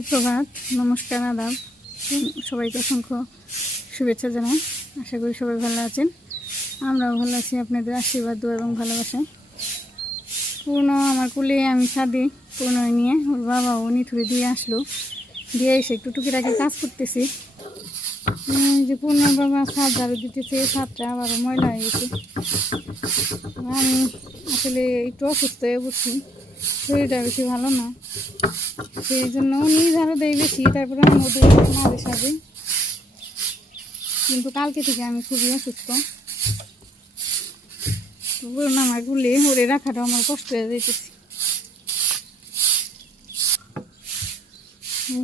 সুপ্রভাত, নমস্কার আদাব। সবাইকে অসংখ্য শুভেচ্ছা জানাই। আশা করি সবাই ভালো আছেন। আমরাও ভালো আছি, আপনাদের আশীর্বাদ, দোয়া এবং ভালোবাসায় পুরনো আমার কুলে আমি ছাদে পূর্ণ নিয়ে ওর বাবা ও নিথুরে দিয়ে আসলো। দিয়ে এসে একটু টুকিটাকি কাজ করতেছি। যে পূর্ণ বাবা ছাদ ঝাড়ু দিতেছে ছাদটা আবার ময়লা হয়ে গেছে। আমি আসলে একটু অসুস্থ হয়ে পড়ছি। শরীরটা বেশি ভালো না। সেই জন্য নিজ ঝাড়ু দেয় বেশি, তারপরে আমি ওদের মাঝে সাজে কিন্তু কালকে থেকে আমি খুবই অসুস্থ। আমার গুলে ওরে রাখাটা আমার কষ্ট হয়ে যাইতেছে।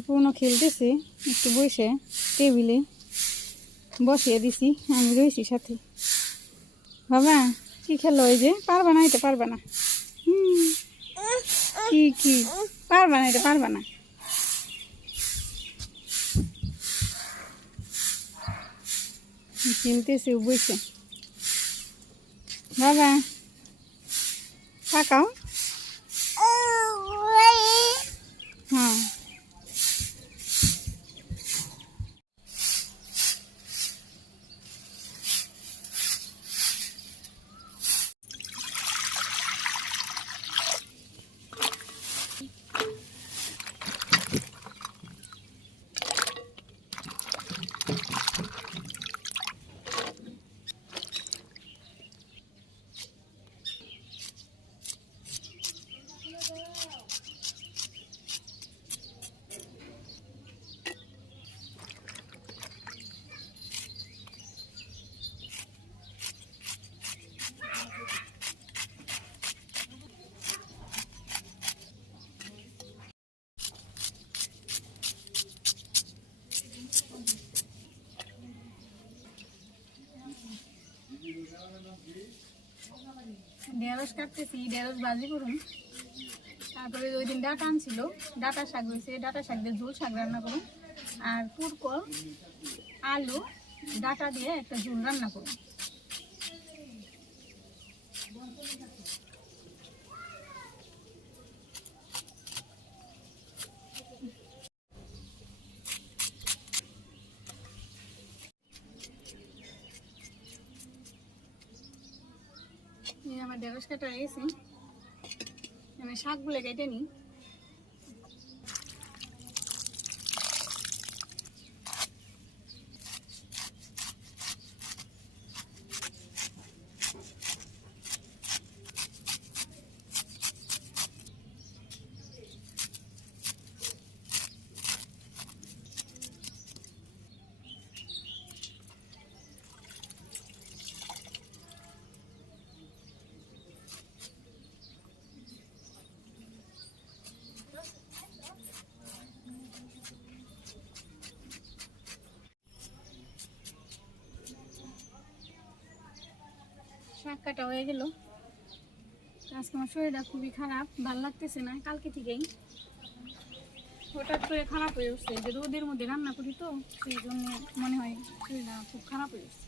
পুরনো খেলতেছে, একটু বসে টেবিলে বসিয়ে দিছি, আমি রয়েছি সাথে। বাবা, কি খেলো ওই যে? পারবা না, এটা পারবা না। হুম। কি কি? পারবা না এটা পারবা না। চিনতেছে বুঝছে। বাবা তাকাও হ্যাঁ। ঢেঁড়স কাটতেছি, ঢেঁড়স ভাজি করুন। তারপরে ওই দিন ডাটা আনছিল, ডাটা শাক হয়েছে ডাটা শাক দিয়ে ঝোল শাক রান্না করুন। আর পুরকল, আলু, ডাটা দিয়ে একটা ঝোল রান্না করুন এই আমার ঢেঁড়স কাটা এসে আমি আমি শাকগুলো কেটে নিই। শাক কাটা হয়ে গেল। আজকে আমার শরীরটা খুবই খারাপ, ভালো লাগতেছে না, কালকে থেকেই। হঠাৎ করে খারাপ হয়ে উঠছে যে রোদের মধ্যে রান্না করি তো, সেই জন্য মনে হয় শরীরটা খুব খারাপ হয়ে উঠছে।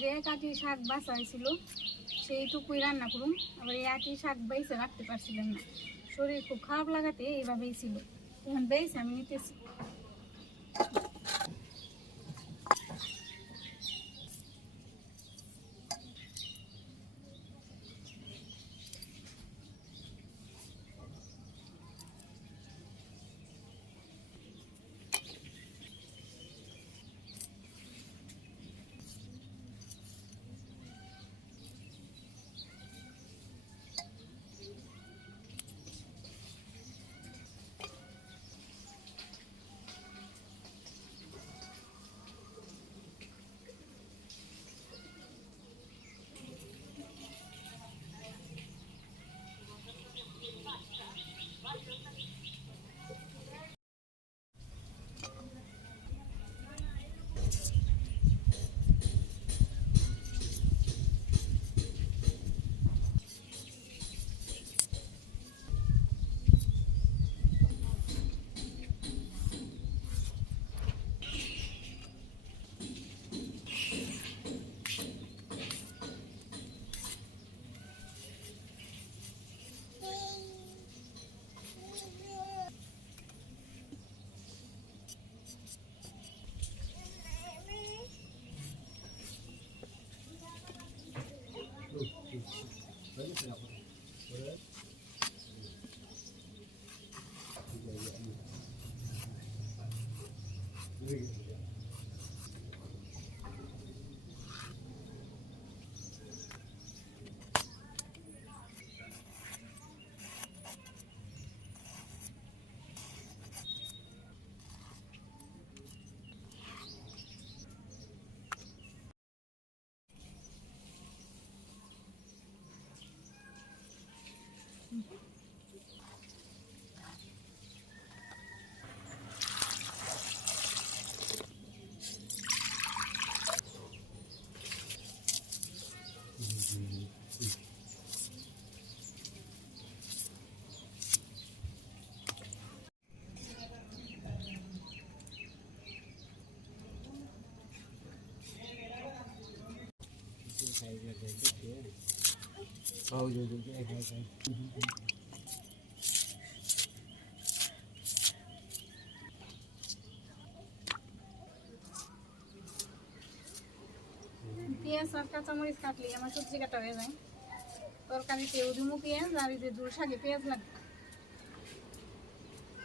যে কাটি শাক বাঁচা হয়েছিল। সেইটুকুই রান্না করুন আবার এই একই শাক বেছে রাখতে পারছিলেন না। শরীর খুব খারাপ লাগাতে এইভাবেই ছিল। তখন বেশ আমি নিতেছি। mm পেঁয়াজ আর কাঁচামরিচ কাটলে, আমার সবজি কাটা হয়ে যায়। তরকারিতে উদিমু পেঁয়াজ আর এই যে দূর শাকে পেঁয়াজ লাগবে।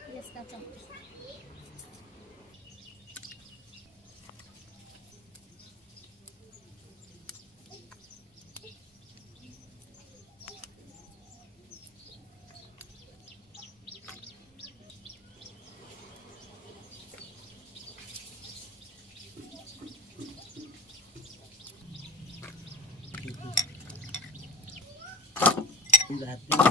পেঁয়াজ কাঁচামরিচ। natin.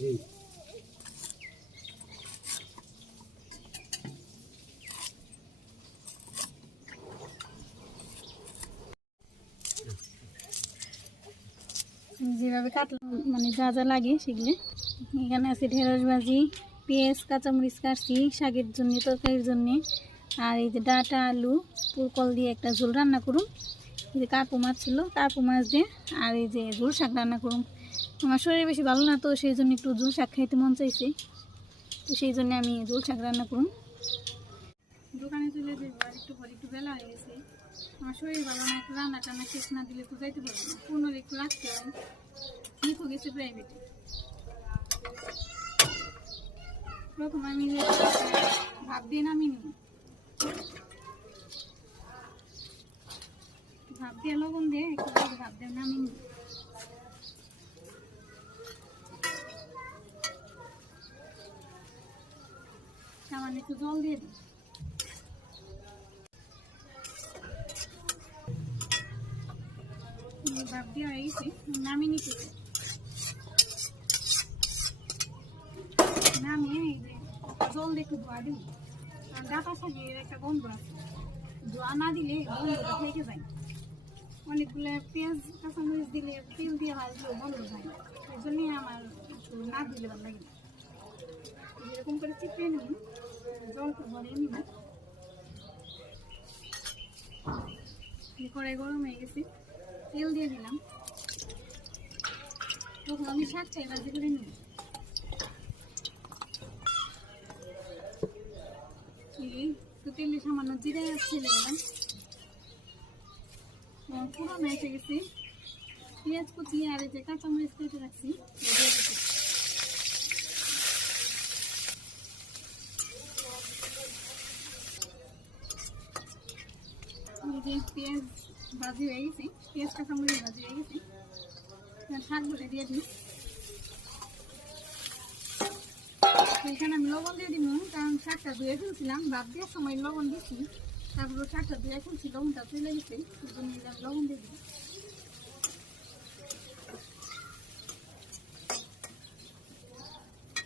যেভাবে কাটলাম মানে যা যা লাগে সেগুলো। এখানে আছে ঢেঁড়স ভাজি, পেঁয়াজ, কাঁচামরিচ কাটছি, শাকের জন্য, তরকারির জন্য। আর এই যে ডাটা, আলু, পুরকল দিয়ে একটা ঝোল রান্না করুন এই যে কাকু মাছ ছিল কাপু মাছ দিয়ে, আর এই যে ঝোল শাক রান্না করুন আমার শরীর বেশি ভালো না, তো সেই জন্য একটু ঝোল শাক খাইতে মন চাইছে। তো সেই জন্য আমি ঝোল শাক রান্না করুন। দোকানে চলে যাব আর একটু পরে একটু বেলা হয়ে গেছে। আমার শরীর ভালো না, একটু রান্না টান্না শেষ না দিলে তো যাইতে পারব না। পনেরো একটু রাখতে হয়। নিতে গেছে প্রাইভেটে প্রথম আমি যে ভাব দিয়ে নামি নিব ভাব দিয়ে লবণ দিয়ে একটু ভাব দিয়ে নামি নিব সামান্য একটু জল দিয়ে দিই। ভাব দিয়ে হয়ে গেছে যে জল দিয়ে একটু ধোয়া দিব আর ডাটা শাকের একটা গন্ধ আছে। ধোয়া না দিলে গন্ধটা থেকে যায়। অনেকগুলো পেঁয়াজ, কাঁচামরিচ দিলে তেল দিয়ে ভাজলেও গন্ধ যায়। এই জন্যই আমার না দিলে ভালো লাগে না। যেরকম করে চিপে নিই। জলটা ভরে নিব কড়াই গরম হয়ে গেছে। তেল দিয়ে দিলাম। তখন আমি শাকটাই ভাজি করে নিব। এই তো তেলে সামান্য জিরে ছেলে দিলাম। পুরো এসে গেছে। পেঁয়াজ কুচি আর যে কাঁচামরিচ কেটে রাখছি দিয়ে দিচ্ছি। এই যে পেঁয়াজ ভাজি হয়ে গেছে, পেঁয়াজ, কাঁচামরিচ ভাজি হয়ে গেছে শাকগুলো দিয়ে দিই। এখানে আমি লবণ দিয়ে দিব, কারণ শাকটা ধুয়ে ফেলছিলাম ভাত দেওয়ার সময় লবণ দিচ্ছি। তারপর শাকটা দিয়ে খুলছি লবণটা তুলে গেছে লবণ দিয়ে দিই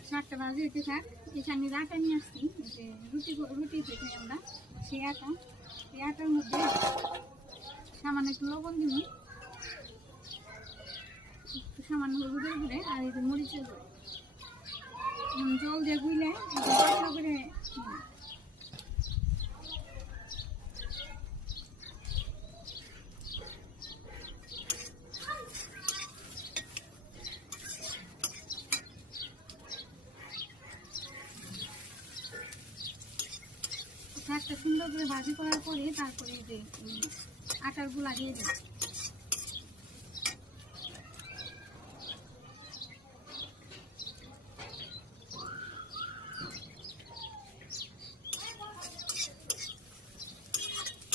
শাকটা ভাজি হইতে থাক, এখানে আটা নিয়ে আসছি যে রুটি রুটি খাই আমরা, সেই আটা সেই মধ্যে সামান্য একটু লবণ দিব। একটু সামান্য হলুদের ঘুরে আর এই যে মরিচের উম, জল দিয়ে গুইলে করে নিব। শাকটা সুন্দর করে ভাজি করার পরে তারপরে যে আটারগুলা দিয়ে দিই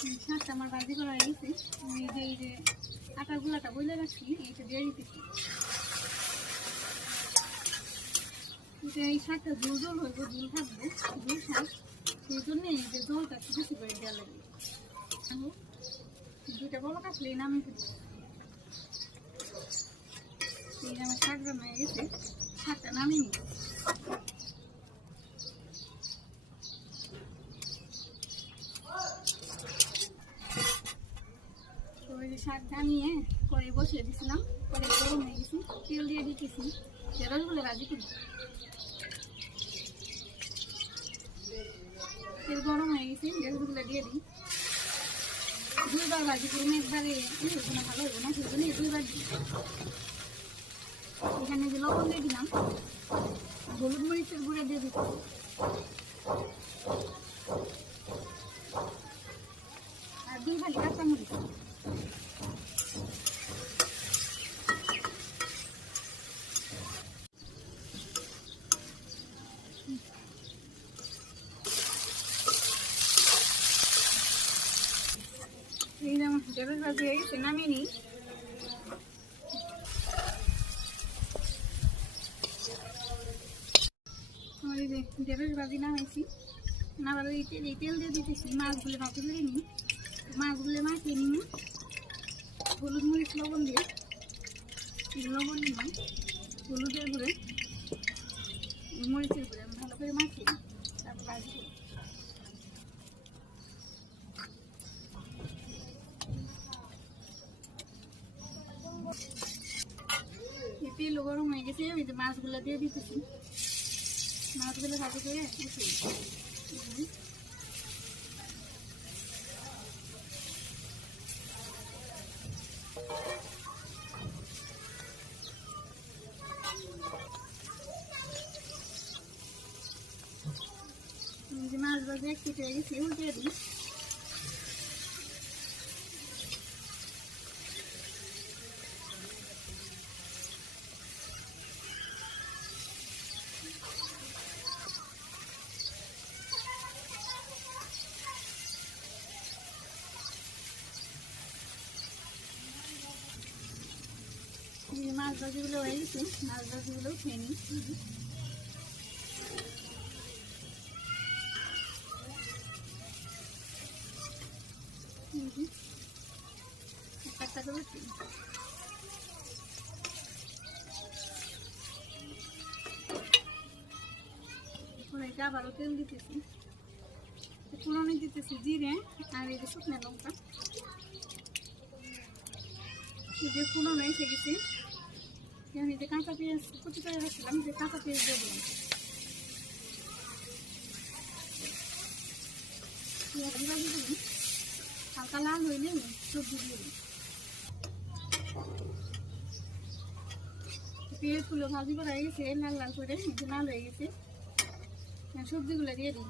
উম, আমার ভাজি করা হয়ে গেছে। আমি যে এই যে আটার গুলাটা বইলে রাখছি এইটা দিয়ে দিতেছি। এটা এই শাকটা ঝোল ঝোল হইব ঝোল থাকবে ঝোল শাক। সেই জন্য এই যে জলটা একটু বেশি করে দেওয়া লাগে দুইটা বড় কাটলে নামে ফেলি। এই যে আমার শাক রান্না হয়ে গেছে শাকটা নামিয়ে করে বসিয়ে দিছিলাম পরে গরম হয়ে গেছি, তেল দিয়ে দিতেছি। রসগুলো ভাজি করি তেল গরম হয়ে গেছে গ্যাসগুলো দিয়ে দিই। দুইবার ভাজি করুন একবারে ই হইব না ভালো হইব না, সেই জন্য দুইবার দিই। এখানে যে লবণ দিয়ে দিলাম, হলুদ মরিচের গুঁড়া দিয়ে দিচ্ছি আর দুই ভালি কাঁচা মরিচ এই যেমন ঢেঁড়স গেছে নামিয়ে নিই। তেল দিয়ে দিতেছি, মাছগুলো হলুদ মরিচ লবণ দিয়ে। লবণ নিলাম হলুদের গুঁড়ে। মরিচের ভালো করে মাখিয়ে তারপর মাছগুলো দিয়ে দিতেছি। মাছগুলো ভাজি করে মাছ ভাজি হয়ে গেছে উল্টে দিই এই যে মাছ ভাজিগুলো হয়ে গেছে মাছ ভাজিগুলো খেয়ে নিই একটা করে এটা আবারও তেল দিতেছি। পুরনো দিতেছি জিরে আর এই যে শুকনো লঙ্কা। যে পুরনো এসে গেছে। কাঁচা দিয়ে দিলাম। দিলাম। হালকা লাল হইলে সবজি দিয়ে দিই পেঁয়াজগুলো ভাজি করা হয়ে গেছে, লাল লাল করে লাল হয়ে গেছে। সবজিগুলো দিয়ে দিই।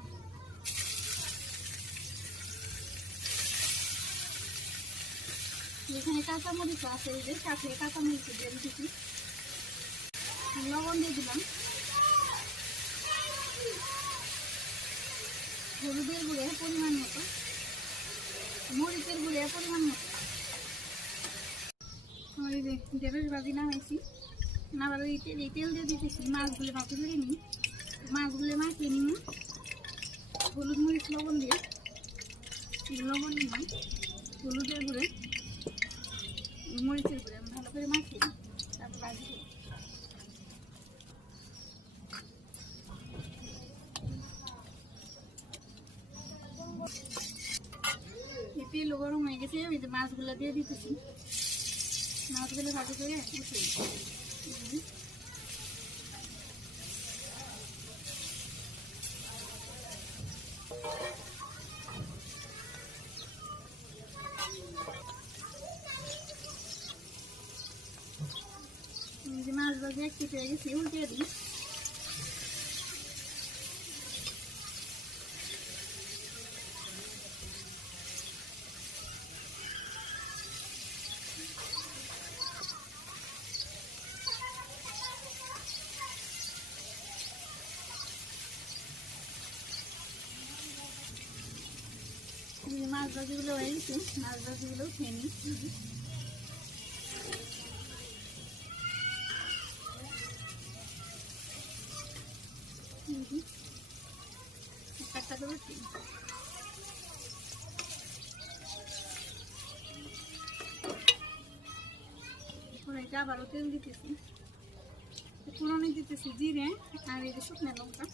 এখানে কাঁচা মরিচ আছে, এই যে সাথে কাঁচা মরিচ দিয়ে দিচ্ছি লবণ দিয়ে দিলাম। হলুদের গুঁড়ে পরিমাণ মতো। মরিচের গুঁড়ে পরিমাণ মতো। এই যে ঢেঁড়স ভাজি নামাইছি না বলে এই তেল তেল দিয়ে দিতেছি। মাছগুলো ভাপে ধরে নিই। মাছগুলো মাখিয়ে নিই। হলুদ মরিচ লবণ দিয়ে। লবণ নিলাম হলুদের গুঁড়ে। মরিচের গুঁড়ে ভালো করে মাখি তারপর ভাজি করি। তেল গরম হয়ে গেছে ওই যে মাছগুলো দিয়ে দিতেছি মাছগুলো ভাজি করে উঠিয়ে দিই। এই যে মাছ ভাজি একটু হয়ে গেছে উল্টে দিই মাছ ভাজিগুলো হয়ে গেছে মাছ ভাজিগুলো খেয়ে নিই। একটা করে দিই। আবারও তেল দিতেছি। ফোড়নে দিতেছি জিরে আর এই যে শুকনো লঙ্কা।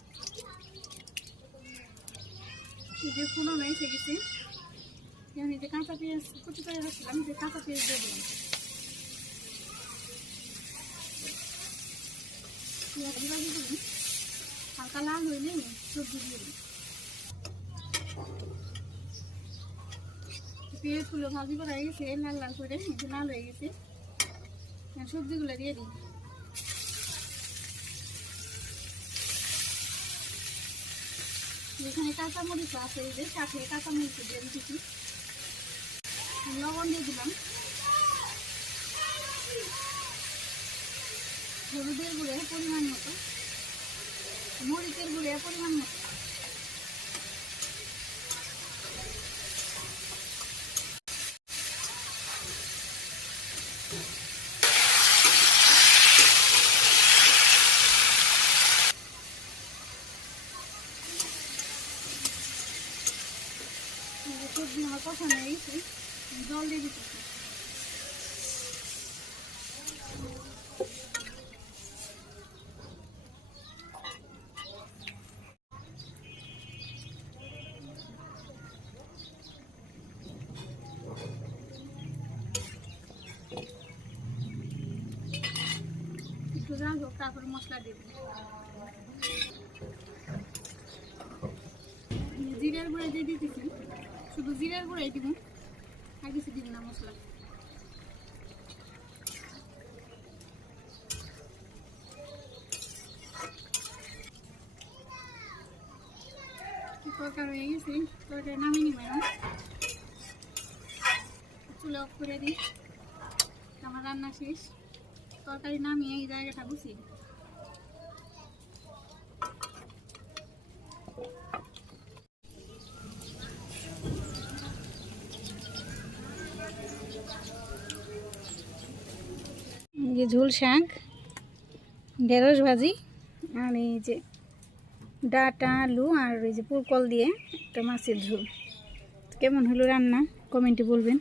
এই যে ফোড়ন এসে গেছে। আমি যে কাঁচা পেঁয়াজ কুচি করে রাখছিলাম যে কাঁচা পেঁয়াজ দিয়ে দিলাম হালকা লাল হইলে সবজি দিয়ে দিই পেঁয়াজগুলো ভাজি করা হয়ে গেছে লাল লাল করে লাল হয়ে গেছে সবজিগুলো দিয়ে দিই যেখানে কাঁচা মরিচ আছে এই যে কাঁচা মরিচ দিয়ে দিচ্ছি লবণ দিয়ে দিলাম হলুদের গুঁড়ে পরিমাণ মতো। মরিচের গুঁড়ে পরিমাণ মতো। সবজি আমার গেছে। জল দিয়ে দিতেছি একটু জাল হোক তারপরে মশলা দিয়ে দিই জিরার গুঁড়া দিয়ে দিতেছি শুধু জিরার গুঁড়াই দিব আর কিছু দিব না মশলা তরকারি হয়ে গেছে তরকারি নামিয়ে নিব এখন চুলে অফ করে দিই আমার রান্না শেষ তরকারি নামিয়ে এই জায়গাটা গুছিয়ে ঝুল শাক, ঢেঁড়স ভাজি আর এই যে ডাটা, আলু আর এই যে পুরকল দিয়ে একটা মাছের ঝোল। কেমন হলো রান্না? কমেন্টে বলবেন।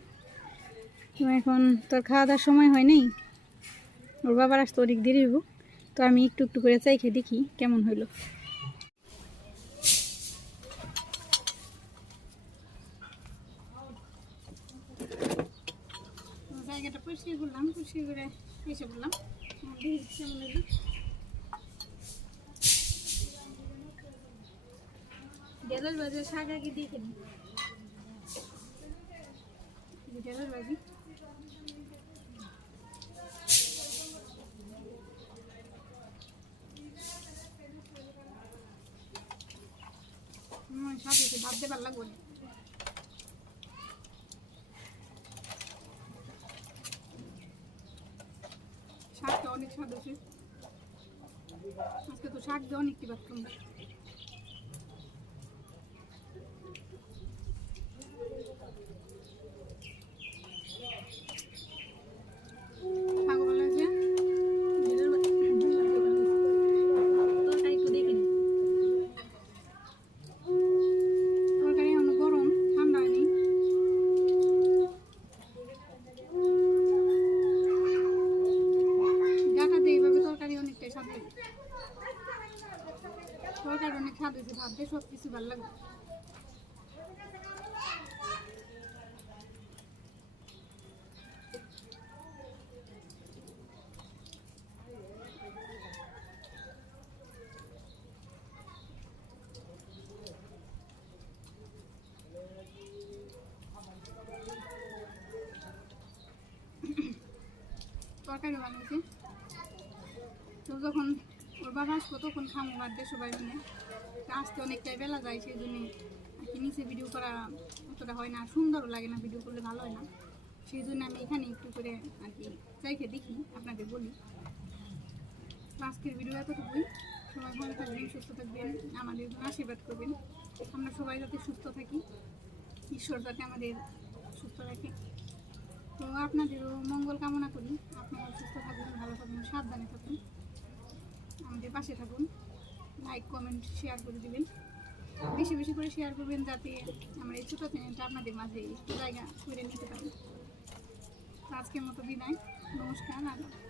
এখন তোর খাওয়া দাওয়ার সময় হয় নাই। ওর বাবার আসতে অনেক দেরি হইব। তো আমি একটু একটু করে চাই খেয়ে দেখি কেমন হইল। জায়গাটা পরিষ্কার এসে বললাম। ঢেঁড়স ভাজি শাক আগে দিয়ে ভাজি হুম শাক এসে ভাবতে পার লাগবো না। শাকটা অনেক স্বাদ আছে আজকে তো শাক অনেক কি পারতাম শাক ভালো আছে ঢেঁড়স ভাজি- তরকারি একটু দেখে নিই। তরকারি এখনও গরম ঠান্ডা হয়নি সব কিছু ভালো লাগবে তরকারি বানিয়েছি। তো যখন ওর বাবা আসব, তখন খামো বাদ সবাই মিলে। আসতে অনেকটাই বেলা যায় সেই কি নিচে ভিডিও করা অতটা হয় না সুন্দরও লাগে না ভিডিও করলে ভালো হয় না। সেই জন্য আমি এখানে একটু করে আর কি চাইকে দেখি, আপনাদের বলি। আজকের ভিডিও এতটুকুই। সবাই ভালো থাকবেন, সুস্থ থাকবেন, আমাদের জন্য আশীর্বাদ করবেন। আমরা সবাই যাতে সুস্থ থাকি, ঈশ্বর যাতে আমাদের সুস্থ রাখে। তো আপনাদেরও মঙ্গল কামনা করি। আপনারা সুস্থ থাকুন, ভালো থাকুন, সাবধানে থাকুন। আমাদের পাশে থাকুন। লাইক কমেন্ট শেয়ার করে দিবেন। বেশি বেশি করে শেয়ার করবেন যাতে আমরা এই ছোটো চ্যানেলটা আপনাদের মাঝে একটু জায়গা করে নিতে পারি। আজকের মতো বিদায়। নমস্কার আদাব